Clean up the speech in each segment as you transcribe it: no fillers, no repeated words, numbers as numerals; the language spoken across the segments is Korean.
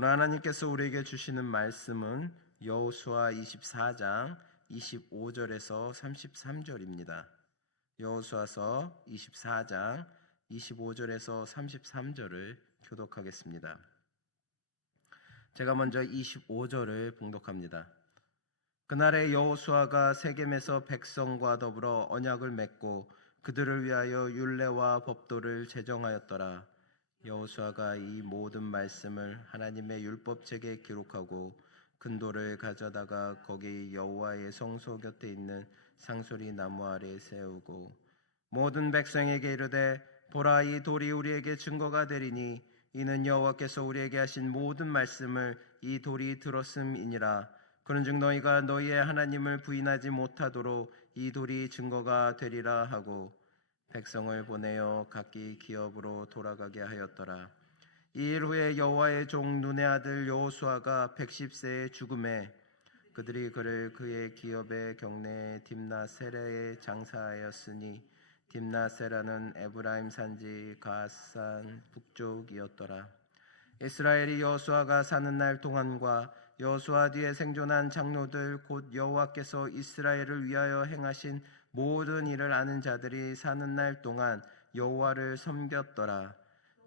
오늘 하나님께서 우리에게 주시는 말씀은 여호수아 24장 25절에서 33절입니다. 여호수아서 24장 25절에서 33절을 교독하겠습니다. 제가 먼저 25절을 봉독합니다. 그날에 여호수아가 세겜에서 백성과 더불어 언약을 맺고 그들을 위하여 율례와 법도를 제정하였더라. 여호수아가 이 모든 말씀을 하나님의 율법책에 기록하고 큰 돌을 가져다가 거기 여호와의 성소 곁에 있는 상소리 나무 아래 세우고 모든 백성에게 이르되 보라, 이 돌이 우리에게 증거가 되리니 이는 여호와께서 우리에게 하신 모든 말씀을 이 돌이 들었음이니라. 그런즉 너희가 너희의 하나님을 부인하지 못하도록 이 돌이 증거가 되리라 하고 백성을 보내어 각기 기업으로 돌아가게 하였더라. 이 일 후에 여호와의 종 눈의 아들 여호수아가 110세에 죽음에 그들이 그를 그의 기업의 경내에 딥나세라에 장사하였으니 딥나세라는 에브라임 산지 가앗산 북쪽이었더라. 이스라엘이 여호수아가 사는 날 동안과 여호수아 뒤에 생존한 장로들 곧 여호와께서 이스라엘을 위하여 행하신 모든 일을 아는 자들이 사는 날 동안 여호와를 섬겼더라.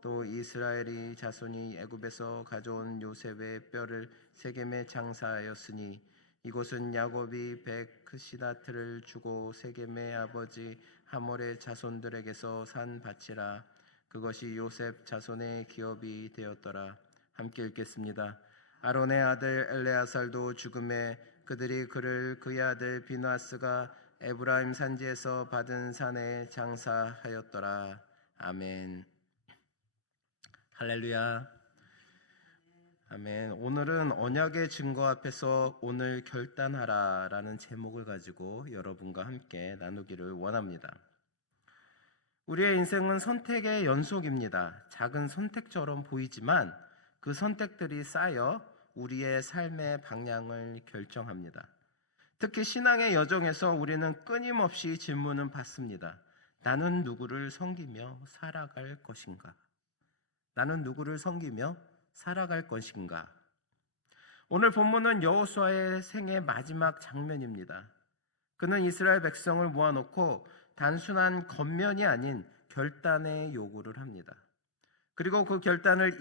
또 이스라엘이 자손이 애굽에서 가져온 요셉의 뼈를 세겜에 장사하였으니 이곳은 야곱이 베크시다트를 주고 세겜의 아버지 하몰의 자손들에게서 산 밭이라. 그것이 요셉 자손의 기업이 되었더라. 함께 읽겠습니다. 아론의 아들 엘레아살도 죽음에 그들이 그를 그의 아들 비누아스가 에브라임 산지에서 받은 산에 장사하였더라. 아멘. 할렐루야. 아멘. 오늘은 언약의 증거 앞에서 오늘 결단하라 라는 제목을 가지고 여러분과 함께 나누기를 원합니다. 우리의 인생은 선택의 연속입니다. 작은 선택처럼 보이지만 그 선택들이 쌓여 우리의 삶의 방향을 결정합니다. 특히 신앙의 여정에서 우리는 끊임없이 질문을 받습니다. 나는 누구를 섬기며 살아갈 것인가? 나는 누구를 섬기며 살아갈 것인가? 오늘 본문은 여호수아의 생의 마지막 장면입니다. 그는 이스라엘 백성을 모아놓고 단순한 겉면이 아닌 결단의 요구를 합니다. 그리고 그 결단을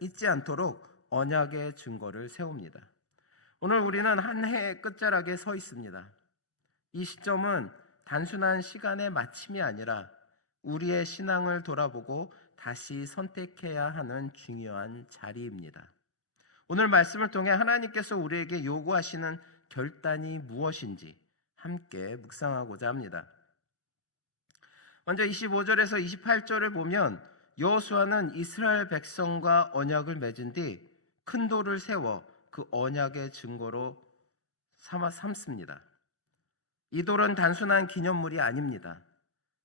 잊지 않도록 언약의 증거를 세웁니다. 오늘 우리는 한 해의 끝자락에 서 있습니다. 이 시점은 단순한 시간의 마침이 아니라 우리의 신앙을 돌아보고 다시 선택해야 하는 중요한 자리입니다. 오늘 말씀을 통해 하나님께서 우리에게 요구하시는 결단이 무엇인지 함께 묵상하고자 합니다. 먼저 25절에서 28절을 보면 여호수아는 이스라엘 백성과 언약을 맺은 뒤 큰 돌을 세워 그 언약의 증거로 삼습니다. 이 돌은 단순한 기념물이 아닙니다.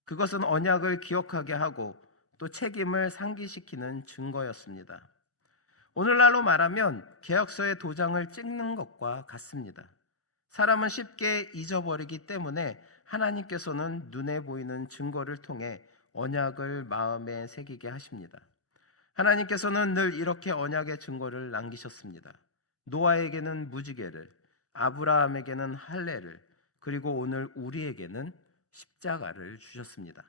그것은 언약을 기억하게 하고 또 책임을 상기시키는 증거였습니다. 오늘날로 말하면 계약서에 도장을 찍는 것과 같습니다. 사람은 쉽게 잊어버리기 때문에 하나님께서는 눈에 보이는 증거를 통해 언약을 마음에 새기게 하십니다. 하나님께서는 늘 이렇게 언약의 증거를 남기셨습니다. 노아에게는 무지개를, 아브라함에게는 할례를, 그리고 오늘 우리에게는 십자가를 주셨습니다.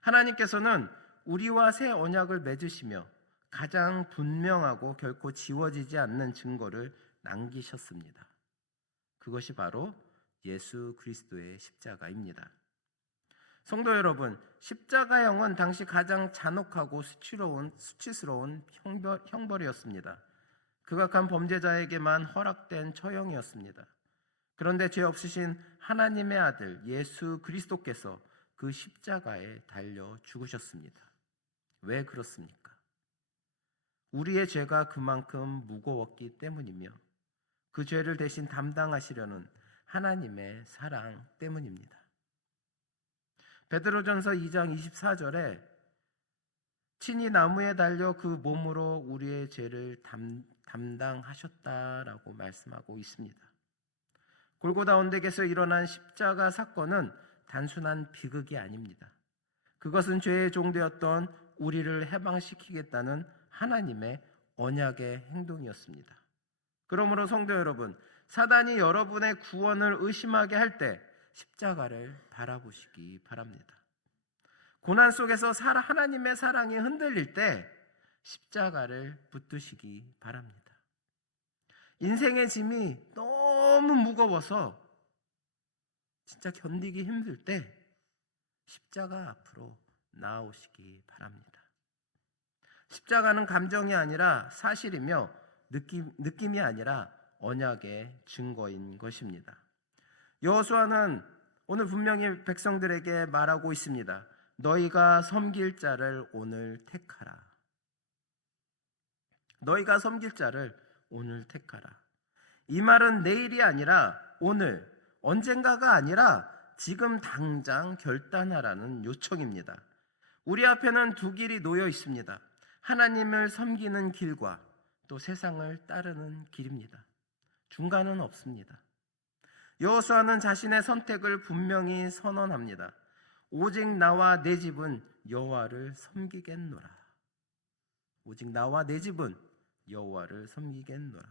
하나님께서는 우리와 새 언약을 맺으시며 가장 분명하고 결코 지워지지 않는 증거를 남기셨습니다. 그것이 바로 예수 그리스도의 십자가입니다. 성도 여러분, 십자가형은 당시 가장 잔혹하고 수치스러운 형벌이었습니다. 극악한 범죄자에게만 허락된 처형이었습니다. 그런데 죄 없으신 하나님의 아들 예수 그리스도께서 그 십자가에 달려 죽으셨습니다. 왜 그렇습니까? 우리의 죄가 그만큼 무거웠기 때문이며 그 죄를 대신 담당하시려는 하나님의 사랑 때문입니다. 베드로전서 2장 24절에 친히 나무에 달려 그 몸으로 우리의 죄를 담당하셨다라고 말씀하고 있습니다. 골고다 언덕에서 일어난 십자가 사건은 단순한 비극이 아닙니다. 그것은 죄의 종되었던 우리를 해방시키겠다는 하나님의 언약의 행동이었습니다. 그러므로 성도 여러분, 사단이 여러분의 구원을 의심하게 할 때 십자가를 바라보시기 바랍니다. 고난 속에서 하나님의 사랑이 흔들릴 때 십자가를 붙드시기 바랍니다. 인생의 짐이 너무 무거워서 진짜 견디기 힘들 때 십자가 앞으로 나오시기 바랍니다. 십자가는 감정이 아니라 사실이며 느낌이 아니라 언약의 증거인 것입니다. 여호수아는 오늘 분명히 백성들에게 말하고 있습니다. 너희가 섬길 자를 오늘 택하라. 너희가 섬길 자를 오늘 택하라. 이 말은 내일이 아니라 오늘, 언젠가가 아니라 지금 당장 결단하라는 요청입니다. 우리 앞에는 두 길이 놓여 있습니다. 하나님을 섬기는 길과 또 세상을 따르는 길입니다. 중간은 없습니다. 여호수아는 자신의 선택을 분명히 선언합니다. 오직 나와 내 집은 여호와를 섬기겠노라. 오직 나와 내 집은 여호와를 섬기겠노라.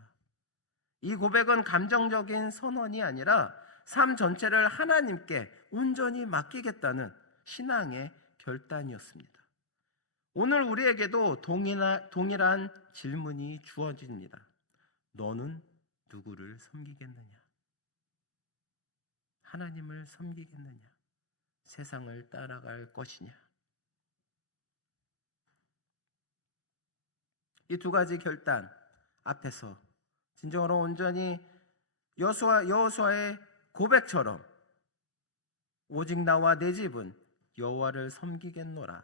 이 고백은 감정적인 선언이 아니라 삶 전체를 하나님께 온전히 맡기겠다는 신앙의 결단이었습니다. 오늘 우리에게도 동일한 질문이 주어집니다. 너는 누구를 섬기겠느냐? 하나님을 섬기겠느냐? 세상을 따라갈 것이냐? 이 두 가지 결단 앞에서 진정으로 온전히 여호수아의 고백처럼 오직 나와 내 집은 여호와를 섬기겠노라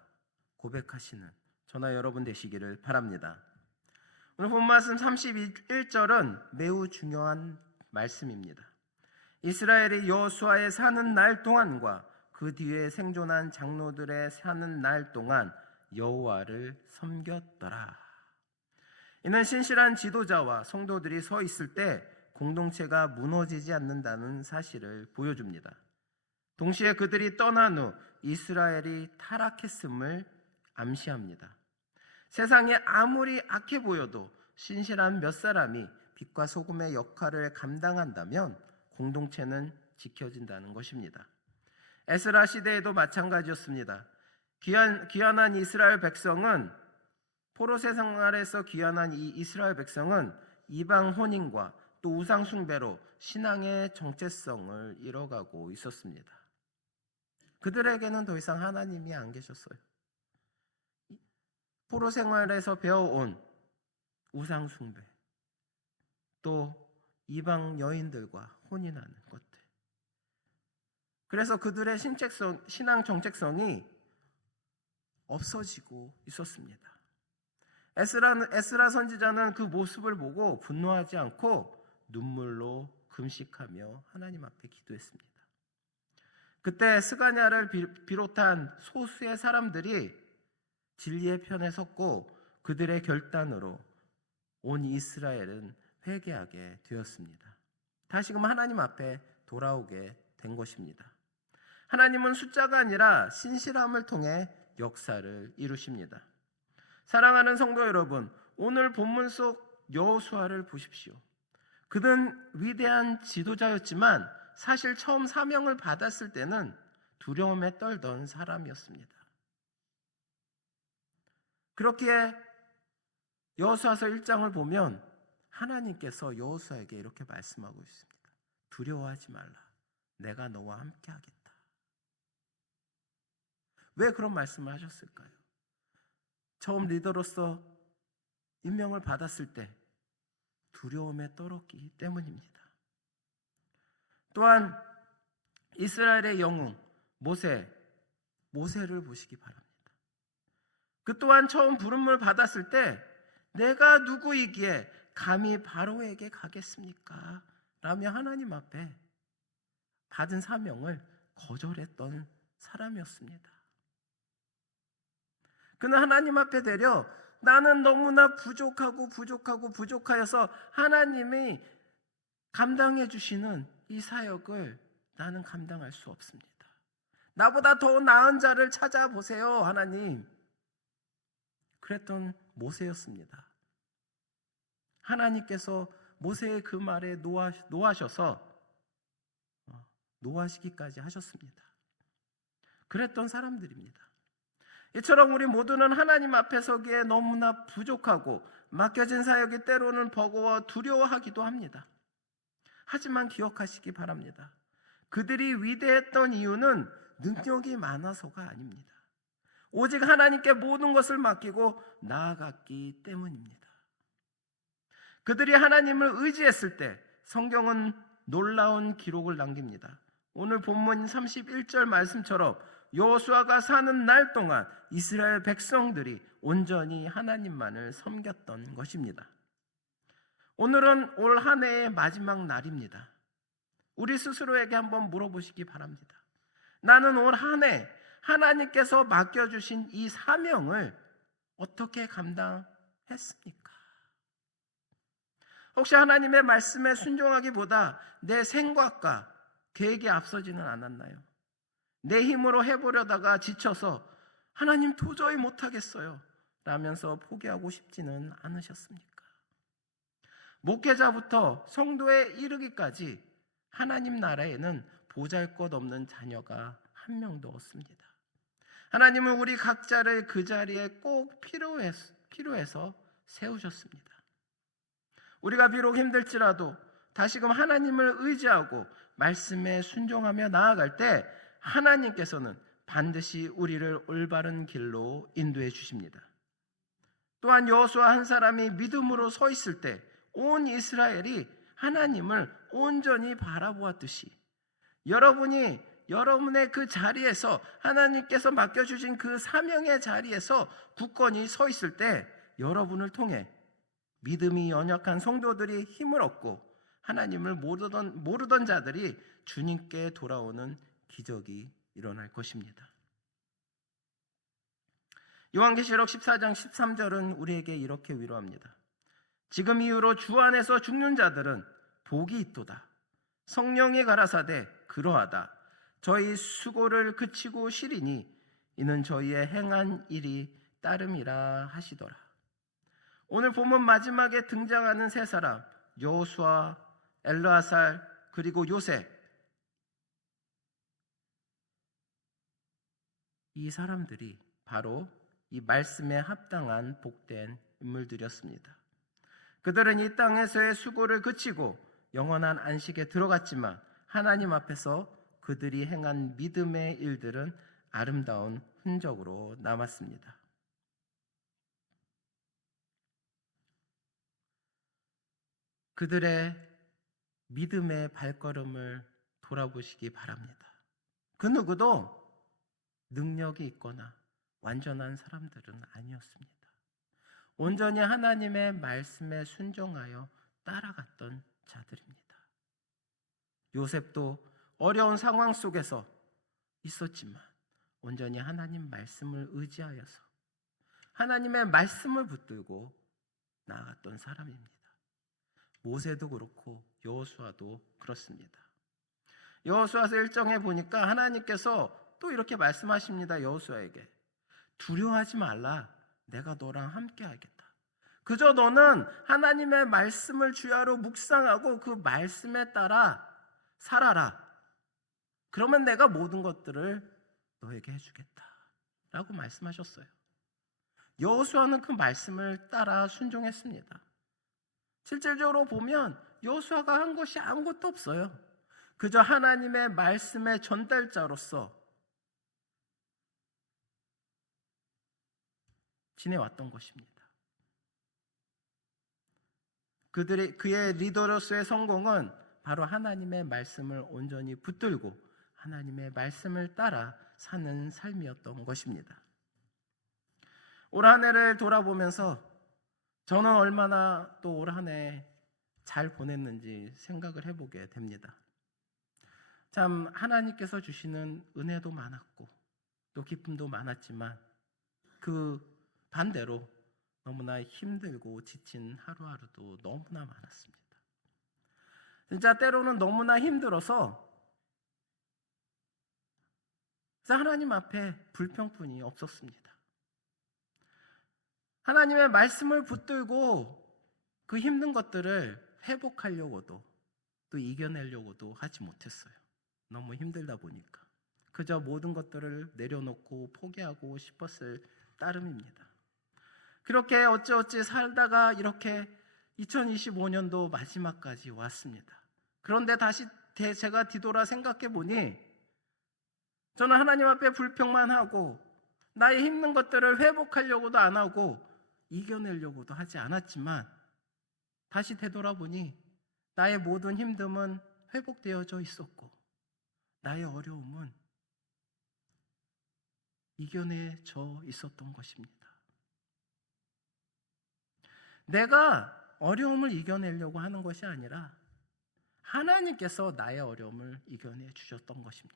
고백하시는 저나 여러분 되시기를 바랍니다. 오늘 본 말씀 31절은 매우 중요한 말씀입니다. 이스라엘이 여호수아의 사는 날 동안과 그 뒤에 생존한 장로들의 사는 날 동안 여호와를 섬겼더라. 이는 신실한 지도자와 성도들이 서 있을 때 공동체가 무너지지 않는다는 사실을 보여줍니다. 동시에 그들이 떠난 후 이스라엘이 타락했음을 암시합니다. 세상에 아무리 악해 보여도 신실한 몇 사람이 빛과 소금의 역할을 감당한다면 공동체는 지켜진다는 것입니다. 에스라 시대에도 마찬가지였습니다. 귀환한 이스라엘 백성은 포로세 생활에서 귀환한 이 이스라엘 백성은 이방 혼인과 또 우상 숭배로 신앙의 정체성을 잃어가고 있었습니다. 그들에게는 더 이상 하나님이 안 계셨어요. 포로 생활에서 배워온 우상 숭배, 또 이방 여인들과 혼인하는 것들. 그래서 그들의 신앙 정체성이 없어지고 있었습니다. 에스라 선지자는 그 모습을 보고 분노하지 않고 눈물로 금식하며 하나님 앞에 기도했습니다. 그때 스가냐를 비롯한 소수의 사람들이 진리의 편에 섰고 그들의 결단으로 온 이스라엘은 회개하게 되었습니다. 다시금 하나님 앞에 돌아오게 된 것입니다. 하나님은 숫자가 아니라 신실함을 통해 역사를 이루십니다. 사랑하는 성도 여러분, 오늘 본문 속 여호수아를 보십시오. 그는 위대한 지도자였지만 사실 처음 사명을 받았을 때는 두려움에 떨던 사람이었습니다. 그렇기에 여호수아서 1장을 보면 하나님께서 여호수아에게 이렇게 말씀하고 있습니다. 두려워하지 말라. 내가 너와 함께 하겠다. 왜 그런 말씀을 하셨을까요? 처음 리더로서 임명을 받았을 때 두려움에 떨었기 때문입니다. 또한 이스라엘의 영웅 모세를 보시기 바랍니다. 그 또한 처음 부름을 받았을 때 내가 누구이기에 감히 바로에게 가겠습니까? 라며 하나님 앞에 받은 사명을 거절했던 사람이었습니다. 그는 하나님 앞에 데려 나는 너무나 부족하여서 하나님이 감당해 주시는 이 사역을 나는 감당할 수 없습니다. 나보다 더 나은 자를 찾아보세요, 하나님. 그랬던 모세였습니다. 하나님께서 모세의 그 말에 노하셔서 노하시기까지 하셨습니다. 그랬던 사람들입니다. 이처럼 우리 모두는 하나님 앞에 서기에 너무나 부족하고 맡겨진 사역이 때로는 버거워 두려워하기도 합니다. 하지만 기억하시기 바랍니다. 그들이 위대했던 이유는 능력이 많아서가 아닙니다. 오직 하나님께 모든 것을 맡기고 나아갔기 때문입니다. 그들이 하나님을 의지했을 때 성경은 놀라운 기록을 남깁니다. 오늘 본문 31절 말씀처럼 여호수아가 사는 날 동안 이스라엘 백성들이 온전히 하나님만을 섬겼던 것입니다. 오늘은 올 한 해의 마지막 날입니다. 우리 스스로에게 한번 물어보시기 바랍니다. 나는 올 한 해 하나님께서 맡겨주신 이 사명을 어떻게 감당했습니까? 혹시 하나님의 말씀에 순종하기보다 내 생각과 계획이 앞서지는 않았나요? 내 힘으로 해보려다가 지쳐서 하나님 도저히 못하겠어요 라면서 포기하고 싶지는 않으셨습니까? 목회자부터 성도에 이르기까지 하나님 나라에는 보잘것없는 자녀가 한 명도 없습니다. 하나님은 우리 각자를 그 자리에 꼭 필요해서 세우셨습니다. 우리가 비록 힘들지라도 다시금 하나님을 의지하고 말씀에 순종하며 나아갈 때 하나님께서는 반드시 우리를 올바른 길로 인도해 주십니다. 또한 여호수아 한 사람이 믿음으로 서 있을 때 온 이스라엘이 하나님을 온전히 바라보았듯이 여러분이 여러분의 그 자리에서 하나님께서 맡겨주신 그 사명의 자리에서 굳건히 서 있을 때 여러분을 통해 믿음이 연약한 성도들이 힘을 얻고 하나님을 모르던 자들이 주님께 돌아오는 기적이 일어날 것입니다. 요한계시록 14장 13절은 우리에게 이렇게 위로합니다. 지금 이후로 주 안에서 죽는 자들은 복이 있도다. 성령이 가라사대 그러하다. 저희 수고를 그치고 쉬리니 이는 저희의 행한 일이 따름이라 하시더라. 오늘 본문 마지막에 등장하는 세 사람 여호수아, 엘르아살 그리고 요셉, 이 사람들이 바로 이 말씀에 합당한 복된 인물들이었습니다. 그들은 이 땅에서의 수고를 그치고 영원한 안식에 들어갔지만 하나님 앞에서 그들이 행한 믿음의 일들은 아름다운 흔적으로 남았습니다. 그들의 믿음의 발걸음을 돌아보시기 바랍니다. 그 누구도 능력이 있거나 완전한 사람들은 아니었습니다. 온전히 하나님의 말씀에 순종하여 따라갔던 자들입니다. 요셉도 어려운 상황 속에서 있었지만 온전히 하나님 말씀을 의지하여서 하나님의 말씀을 붙들고 나아갔던 사람입니다. 모세도 그렇고 여호수아도 그렇습니다. 여호수아서 1장에 보니까 하나님께서 또 이렇게 말씀하십니다. 여호수아에게 두려워하지 말라. 내가 너랑 함께 하겠다. 그저 너는 하나님의 말씀을 주야로 묵상하고 그 말씀에 따라 살아라. 그러면 내가 모든 것들을 너에게 해주겠다 라고 말씀하셨어요. 여호수아는 그 말씀을 따라 순종했습니다. 실질적으로 보면 여호수아가 한 것이 아무것도 없어요. 그저 하나님의 말씀의 전달자로서 지내왔던 것입니다. 그의 리더로서의 성공은 바로 하나님의 말씀을 온전히 붙들고 하나님의 말씀을 따라 사는 삶이었던 것입니다. 올 한 해를 돌아보면서 저는 얼마나 또 올 한 해 잘 보냈는지 생각을 해보게 됩니다. 참 하나님께서 주시는 은혜도 많았고 또 기쁨도 많았지만 그 반대로 너무나 힘들고 지친 하루하루도 너무나 많았습니다. 진짜 때로는 너무나 힘들어서 하나님 앞에 불평뿐이 없었습니다. 하나님의 말씀을 붙들고 그 힘든 것들을 회복하려고도 또 이겨내려고도 하지 못했어요. 너무 힘들다 보니까 그저 모든 것들을 내려놓고 포기하고 싶었을 따름입니다. 그렇게 어찌어찌 살다가 이렇게 2025년도 마지막까지 왔습니다. 그런데 다시 제가 뒤돌아 생각해 보니 저는 하나님 앞에 불평만 하고 나의 힘든 것들을 회복하려고도 안 하고 이겨내려고도 하지 않았지만 다시 되돌아보니 나의 모든 힘듦은 회복되어져 있었고 나의 어려움은 이겨내져 있었던 것입니다. 내가 어려움을 이겨내려고 하는 것이 아니라 하나님께서 나의 어려움을 이겨내 주셨던 것입니다.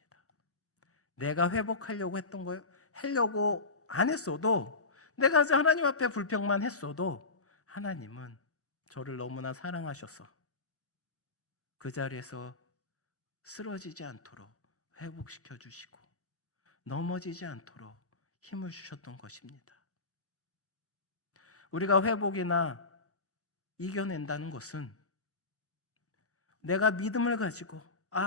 내가 회복하려고 했던 걸 하려고 안 했어도, 내가 하나님 앞에 불평만 했어도 하나님은 저를 너무나 사랑하셔서 그 자리에서 쓰러지지 않도록 회복시켜 주시고 넘어지지 않도록 힘을 주셨던 것입니다. 우리가 회복이나 이겨낸다는 것은 내가 믿음을 가지고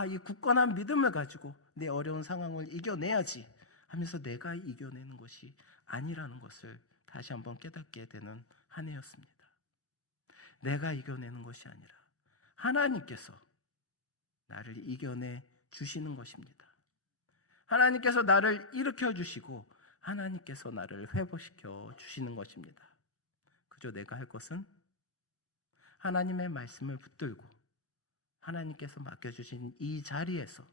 이 굳건한 믿음을 가지고 내 어려운 상황을 이겨내야지 하면서 내가 이겨내는 것이 아니라는 것을 다시 한번 깨닫게 되는 한 해였습니다. 내가 이겨내는 것이 아니라 하나님께서 나를 이겨내 주시는 것입니다. 하나님께서 나를 일으켜 주시고 하나님께서 나를 회복시켜 주시는 것입니다. 그저 내가 할 것은 하나님의 말씀을 붙들고 하나님께서 맡겨주신 이 자리에서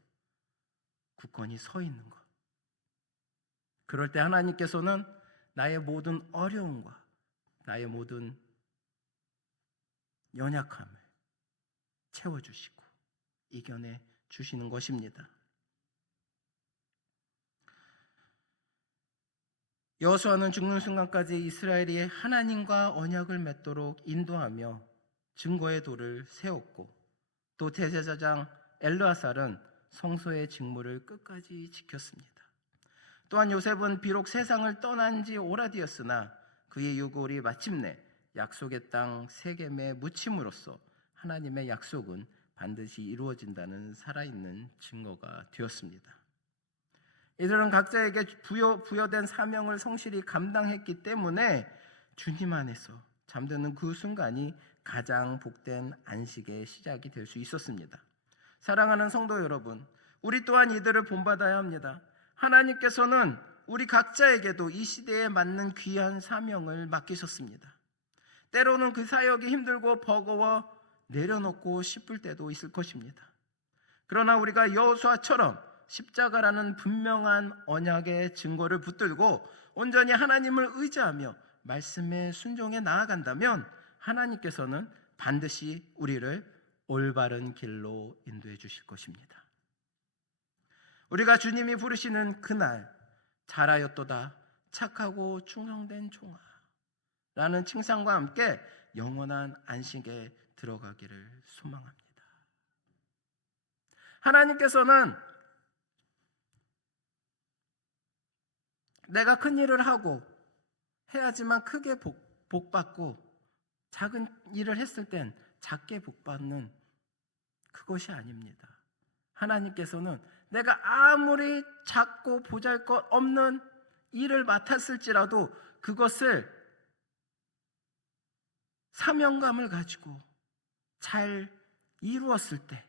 굳건히 서 있는 것. 그럴 때 하나님께서는 나의 모든 어려움과 나의 모든 연약함을 채워주시고 이겨내 주시는 것입니다. 여호수아는 죽는 순간까지 이스라엘이 하나님과 언약을 맺도록 인도하며 증거의 돌을 세웠고 또 대제사장 엘르아살은 성소의 직무를 끝까지 지켰습니다. 또한 요셉은 비록 세상을 떠난 지 오라되었으나 그의 유골이 마침내 약속의 땅 세겜에 묻힘으로써 하나님의 약속은 반드시 이루어진다는 살아있는 증거가 되었습니다. 이들은 각자에게 부여된 사명을 성실히 감당했기 때문에 주님 안에서 잠드는 그 순간이 가장 복된 안식의 시작이 될 수 있었습니다. 사랑하는 성도 여러분, 우리 또한 이들을 본받아야 합니다. 하나님께서는 우리 각자에게도 이 시대에 맞는 귀한 사명을 맡기셨습니다. 때로는 그 사역이 힘들고 버거워 내려놓고 싶을 때도 있을 것입니다. 그러나 우리가 여호수아처럼 십자가라는 분명한 언약의 증거를 붙들고 온전히 하나님을 의지하며 말씀에 순종해 나아간다면 하나님께서는 반드시 우리를 올바른 길로 인도해 주실 것입니다. 우리가 주님이 부르시는 그날 잘하였도다 착하고 충성된 종아 라는 칭찬과 함께 영원한 안식에 들어가기를 소망합니다. 하나님께서는 내가 큰 일을 하고 해야지만 크게 복받고 작은 일을 했을 땐 작게 복받는 그것이 아닙니다. 하나님께서는 내가 아무리 작고 보잘것없는 일을 맡았을지라도 그것을 사명감을 가지고 잘 이루었을 때,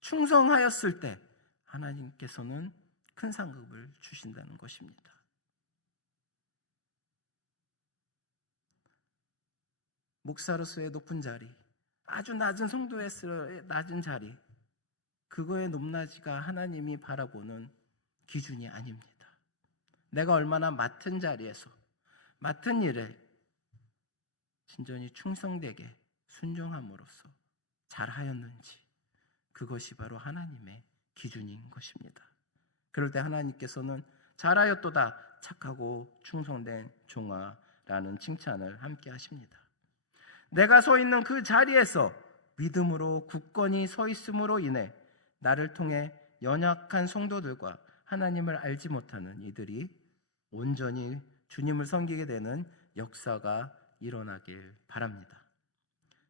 충성하였을 때 하나님께서는 큰 상급을 주신다는 것입니다. 목사로서의 높은 자리, 아주 낮은 성도에서의 낮은 자리, 그거의 높낮이가 하나님이 바라보는 기준이 아닙니다. 내가 얼마나 맡은 자리에서 맡은 일을 진전히 충성되게 순종함으로써 잘하였는지, 그것이 바로 하나님의 기준인 것입니다. 그럴 때 하나님께서는 잘하였도다 착하고 충성된 종아라는 칭찬을 함께 하십니다. 내가 서 있는 그 자리에서 믿음으로 굳건히 서 있음으로 인해 나를 통해 연약한 성도들과 하나님을 알지 못하는 이들이 온전히 주님을 섬기게 되는 역사가 일어나길 바랍니다.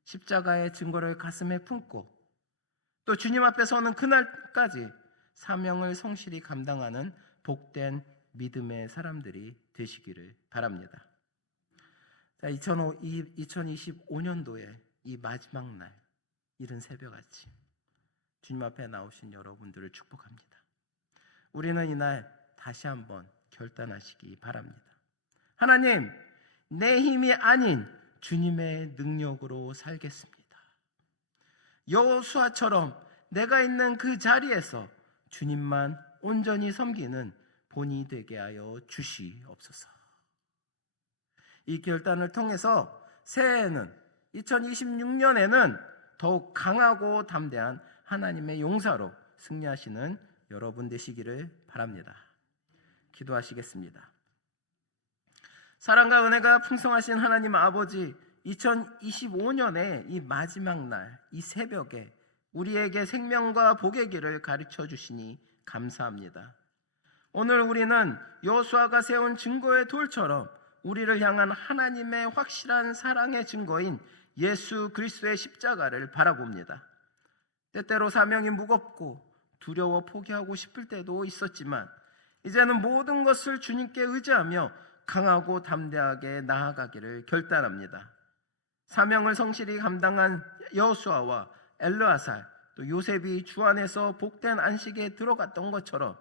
십자가의 증거를 가슴에 품고 또 주님 앞에 서는 그날까지 사명을 성실히 감당하는 복된 믿음의 사람들이 되시기를 바랍니다. 자, 2025년도에 이 마지막 날 이른 새벽 아침 주님 앞에 나오신 여러분들을 축복합니다. 우리는 이날 다시 한번 결단하시기 바랍니다. 하나님, 내 힘이 아닌 주님의 능력으로 살겠습니다. 여호수아처럼 내가 있는 그 자리에서 주님만 온전히 섬기는 본이 되게 하여 주시옵소서. 이 결단을 통해서 새해에는 2026년에는 더욱 강하고 담대한 하나님의 용사로 승리하시는 여러분 되시기를 바랍니다. 기도하시겠습니다. 사랑과 은혜가 풍성하신 하나님 아버지, 2025년의 이 마지막 날, 이 새벽에 우리에게 생명과 복의 길을 가르쳐 주시니 감사합니다. 오늘 우리는 여호수아가 세운 증거의 돌처럼 우리를 향한 하나님의 확실한 사랑의 증거인 예수 그리스도의 십자가를 바라봅니다. 때때로 사명이 무겁고 두려워 포기하고 싶을 때도 있었지만 이제는 모든 것을 주님께 의지하며 강하고 담대하게 나아가기를 결단합니다. 사명을 성실히 감당한 여호수아와 엘르아살, 또 요셉이 주 안에서 복된 안식에 들어갔던 것처럼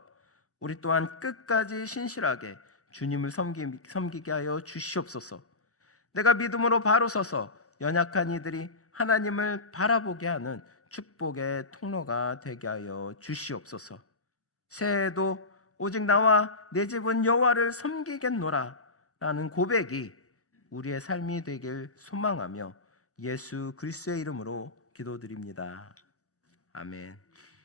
우리 또한 끝까지 신실하게 주님을 섬기게 하여 주시옵소서. 내가 믿음으로 바로 서서 연약한 이들이 하나님을 바라보게 하는 축복의 통로가 되게 하여 주시옵소서. 새해에도 오직 나와 내 집은 여호와를 섬기겠노라 라는 고백이 우리의 삶이 되길 소망하며 예수 그리스도의 이름으로 기도드립니다. 아멘.